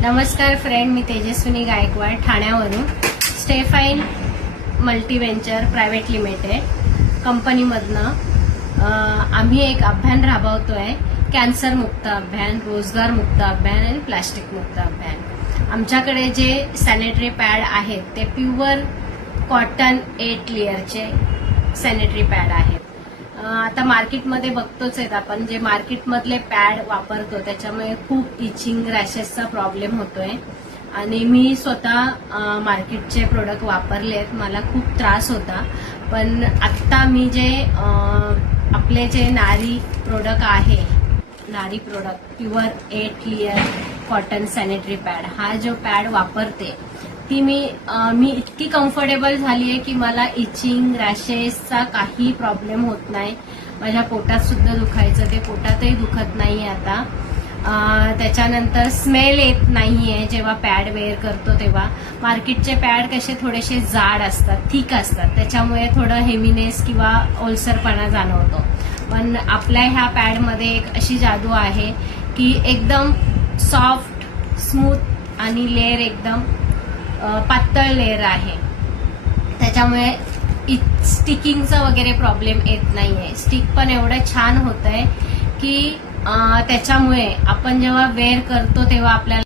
नमस्कार फ्रेंड, मी तेजस्विनी गायकवाड ठाण्यावरून स्टेफाइन मल्टीव्हेंचर प्रायव्हेट लिमिटेड कंपनीमधनं आम्ही एक अभियान राबवतोय. कॅन्सर मुक्त अभियान, रोजगार मुक्त अभियान आणि प्लास्टिक मुक्त अभियान. आमच्याकडे जे सॅनिटरी पॅड आहेत ते प्युअर कॉटन 8 लेअरचे सॅनिटरी पॅड आहेत. आता मार्केटमध्ये बघतोच आहेत आपण, जे मार्केटमधले पॅड वापरतो त्याच्यामुळे खूप इचिंग रॅशेसचा प्रॉब्लेम होतोय आणि मी स्वतः मार्केटचे प्रोडक्ट वापरलेत. मला खूप त्रास होता, पण आत्ता मी जे आपले जे नारी प्रोडक्ट आहे, नारी product pure 8 layer cotton sanitary pad, हा जो पॅड वापरते ती मी इतकी कम्फर्टेबल झाली आहे की मला इचिंग रॅशेसचा काही प्रॉब्लेम होत नाही. माझ्या पोटात सुद्धा दुखायचं, ते पोटातही दुखत नाही आता. त्याच्यानंतर स्मेल येत नाहीये जेव्हा पॅड वेअर करतो तेव्हा. मार्केटचे पॅड कसे थोडेसे जाड असतात, थिक असतात, त्याच्यामुळे थोडं हेवीनेस किंवा ओलसरपणा जाणवतो. पण आपल्या ह्या पॅडमध्ये एक अशी जादू आहे की एकदम सॉफ्ट, स्मूथ आणि लेअर एकदम पातळ लेअर आहे. त्याच्यामुळे स्टिकिंगचा वगैरे प्रॉब्लेम येत नाहीये. स्टिक पण एवढं छान होत आहे की त्याच्यामुळे आपण जेव्हा वेअर करतो तेव्हा आपल्याला